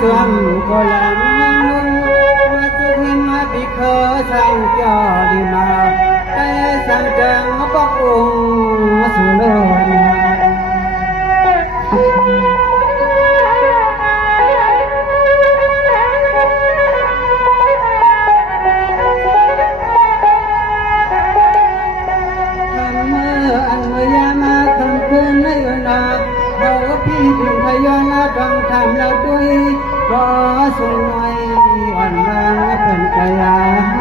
ส่วนก็แหลมมาจุดหินมาปีเคอสังจอดีมาแต่สังจังปกองสุโลพี่ถึงพยานาดังทำเราด้วยก็สวยวันบางเป็นกายาข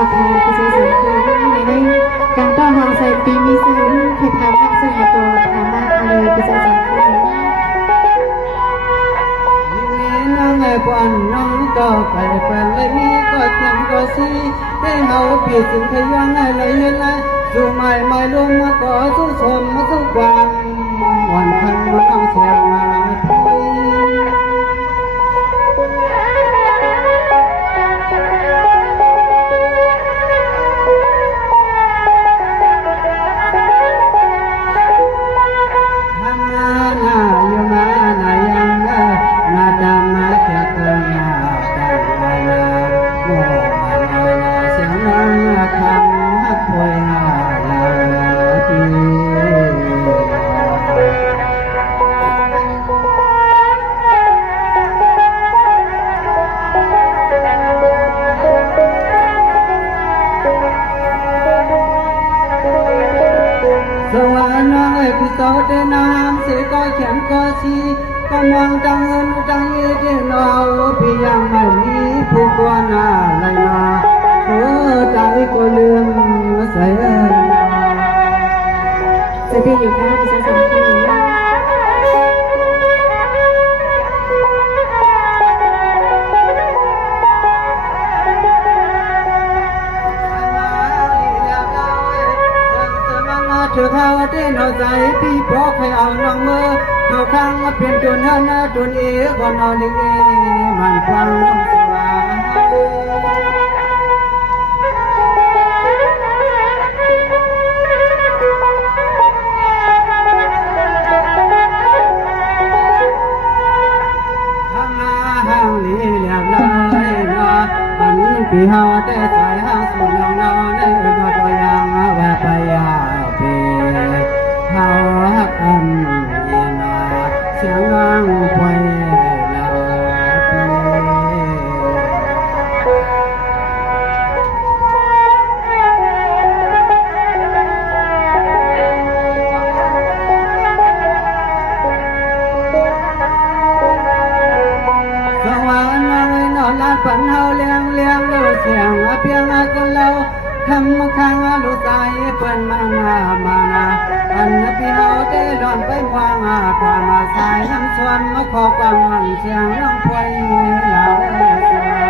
อทานพิเศษสุดคือในการต้อนรับใส่ปีมีสิ่งให้ทำให้สิ่งตัวทำมากเลยพิเศษสุดคือนี่น้องไอ้ปอนน้องก็ไปเป็นเลยมีก็เตรียมก็สีได้เฮาพี่ถึงพยานาเลยละสู้ไม่ลงมาก็สู้สมมาสู้กวางวันพันมาต้องเสียมาทุยทำงานอยู่มาหนายังนาดำมาแค่เกินมาดังไว้นาโม่มานาเสียงน้องคำหักป่วยนาสวรรค์น้อยผู้สาวเดินน้ำเสียก็เขียนก็ชีก็มองจังเงินจังยีเดินเอาพี่ยังไม่มีผู้กวนอะไรมาใจก็เลื่อมใส่จะได้อยู่ค่ะพิเศษสุดคือเท่าเต้นเอาใจพี่พอกให้เอาน้องมือเท่าข้างเป็นจนหน้าจนก็นอนมันฟังสว่างทำมาห้างนี้เรียบร้อยนะอันนี้พี่หาแต่ใจห้างส่วนน้องนอนในก็ตัวยังแวะไปยาเฮาฮักอันเย็นเสียงร้องป่วยลาสวรรค์น้อยนอนลาฝันเฮาเลี้ยงดูเสียงเพียงกันเราทำข้างลูกใจเปิ้นมานาอันพี่เฮาได้ร้อนไปวางกว่ามาสายน้ำสวนมาขอความหันเสียงน้องพวยลาข้าง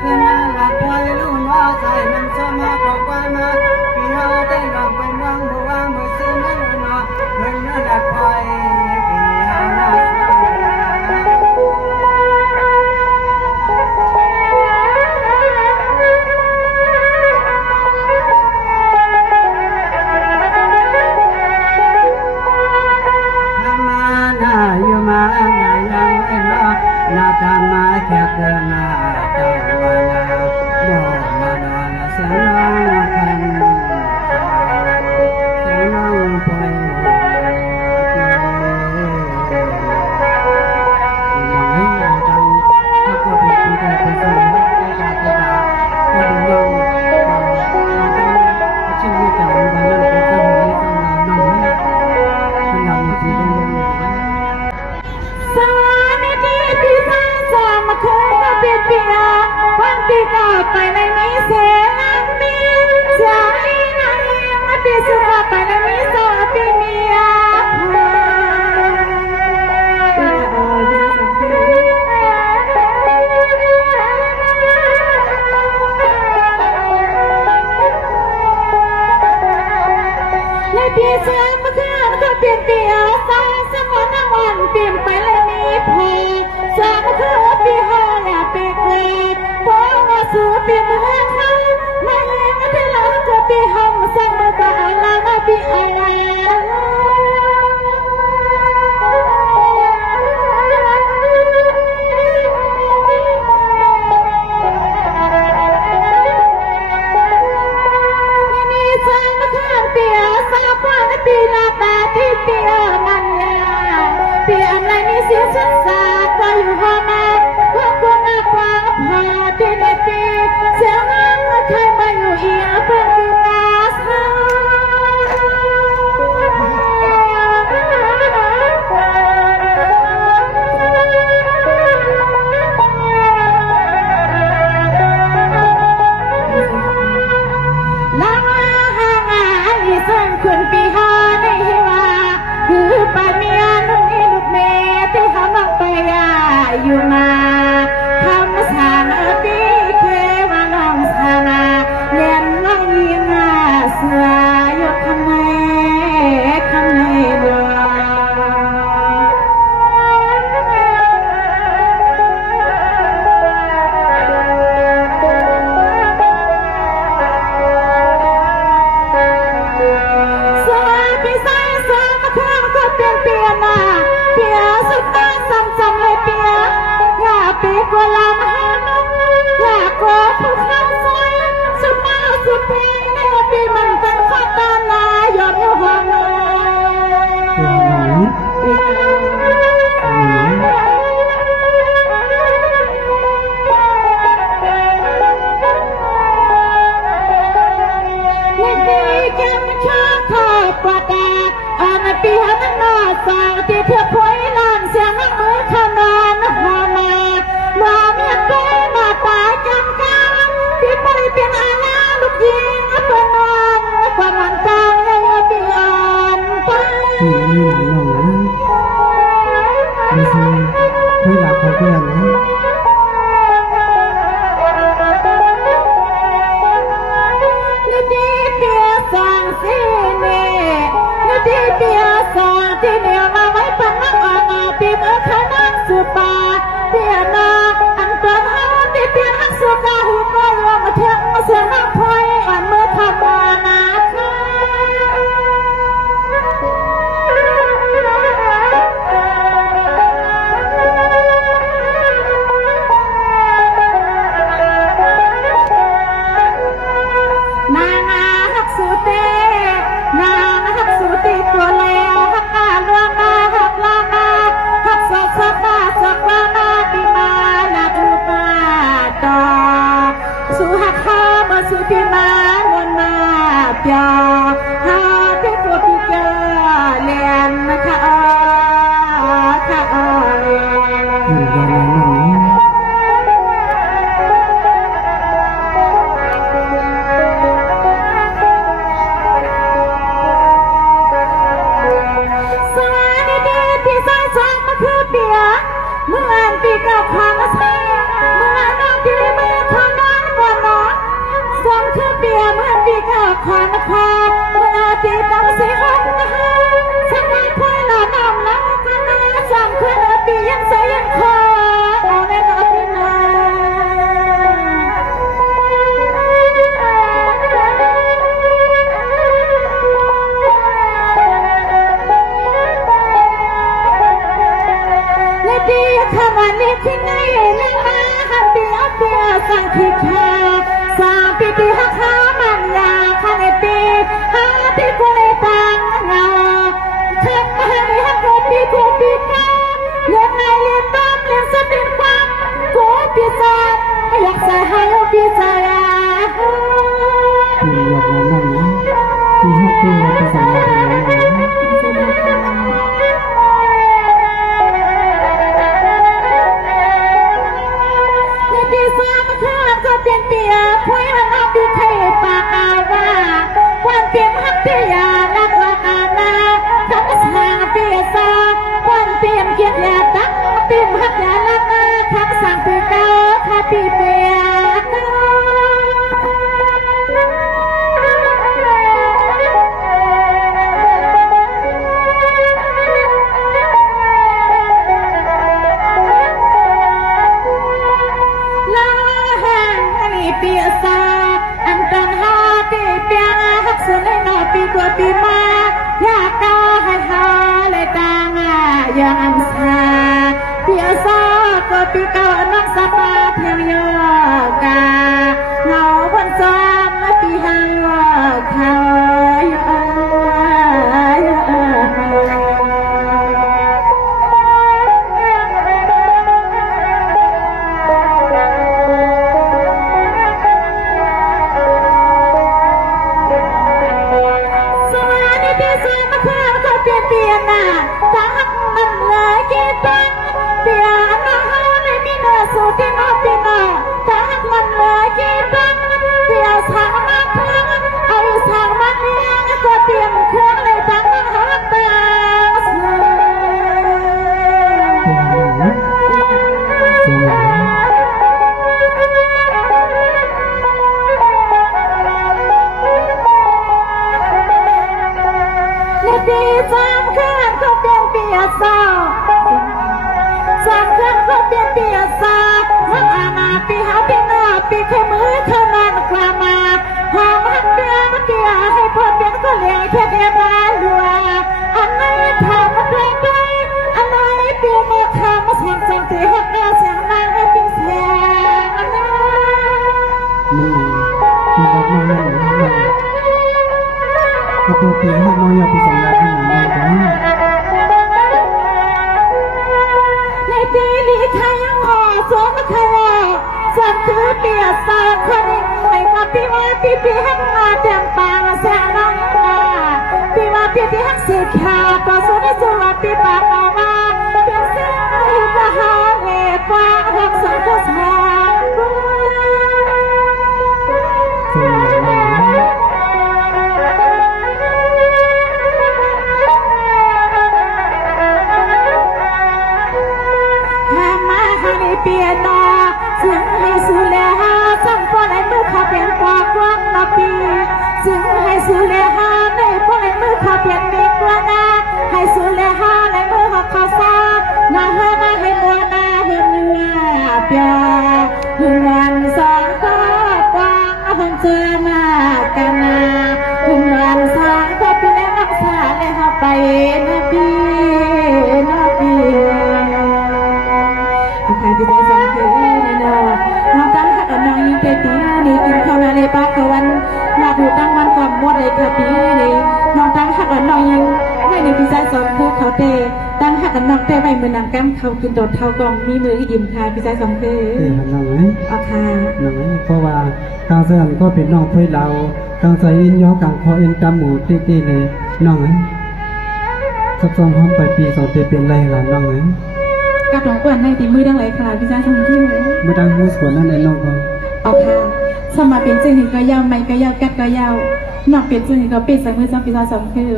ขึ้นหลักพวยลุ่นว่าใส่น้ำสวนมาขอความมาพี่เฮาได้ร้อนไปวางบัวมือซื้อนั่นนอเพิ่นหลักพวยพี่เฮาน่าอยู่มาหนายังไม่รอนาตามาแค่เกินมาจังวานาโมมานอนเสียงน้องคำเสียงน้องปล่อยยังให้ยาดังถ้าก็เป็นผู้ใดเป็นสาวได้จากกระดาษถ้าเป็นน้องชื่อวิจารณ์วันนั้นเป็นสาวนี้สาวน้องให้เป็นน้องที่ได้สวัสดีพี่สาวสามมาเคยมาเปลี่ยนเปลี่ยนวันที่ก็ไปในมีเสียงมีใจนั่งมาเปลี่ยนสุขไปในมีโซปีเมียและพี่สาวมาเคยมาเปลี่ยนเปลี่ยนสายสมองน้ำวันเปลี่ยนไปเลยมีเพลง ปีหันหน้าสางที่เพียบพวยลานเสียงนักมือขนานหอมาว่าเมียก้อยมาตายจำกันที่ไปเป็นอาณาลูกยิงเปิดนอนความมันตายยังเบียนไปนี่หลานน้องนะไม่ใช่ไม่หลับเขาเพื่อนนะsang sini nanti biasa dia mawai panak api makanan supa dia nak antar hati dia suka hukaya macam semak poi an mekhamana เปียที่ฮักเสียขาต่อสู้ในสวัสดิปากเอามาเป็นเสียงกะหาเล่กว่าหักสังก็สาเปียโนซึ่งให้สุเลหาสังปอนไอ้มือขาเปลี่ยนกว่ากว้างนาปีซึ่งให้สุเลหาในปอนไอ้มือขาเปลี่ยนมีกว่านาให้สุเลหาในมือหักขาซานาเฮมาให้มัวนาเห็นเนื้อเปียเงินสองก็กว้างหันเจอมากันนาเงินสองก็เป็นนักษาเลยเขาไปนาปีนาปีใครที่ได้ฟังเพลงนี้เนาะน้องตั้งหักน้องยิงเตตีนี่กินข้าวนาเลยปากวันอยากดูตั้งมันก่อนหมดเลยค่ะปีนี่น้องตั้งหักน้องยิงให้ในพี่ชายสองคู่เขาเตตั้งหักน้องเตไปมือนำแก้มเขากินโดดเท้ากองมีมือยิ้มค่ะพี่ชายสองคู่น้องอ๋อค่ะน้องเพราะว่าทางเสื่อมก็เป็นน้องเพื่อเราทางใส่อินย้อกางคอเอ็นจมูกตีเลยน้องสับซ้อมพร้อมไปปีสองเตเป็นไรล่ะน้องกับน้องกวนในตีมือดังไรค่ะพี่ชายสองคู่มือดังมือสวนนั่นเองน้องอ๋อค่ะสมาเป็นจึงหินก็ยาวไม่ก็ยาวกัดก็ยาวน้องเป็นจึงหินก็ปิดใส่มือซ้ำปีศาจสองคือ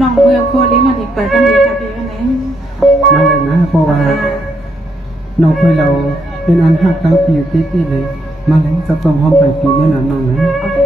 น้องเมื่อโคเลี้ยงมันอีกไปก็มีค่ะพี่วันนี้มาเลยนะเพราะว่าน้องเพื่อเราเป็นอันหักตั้งปีติดเลยมาเลยจะต้องห้องไปปีเมื่อนั้นน้องนะโอเค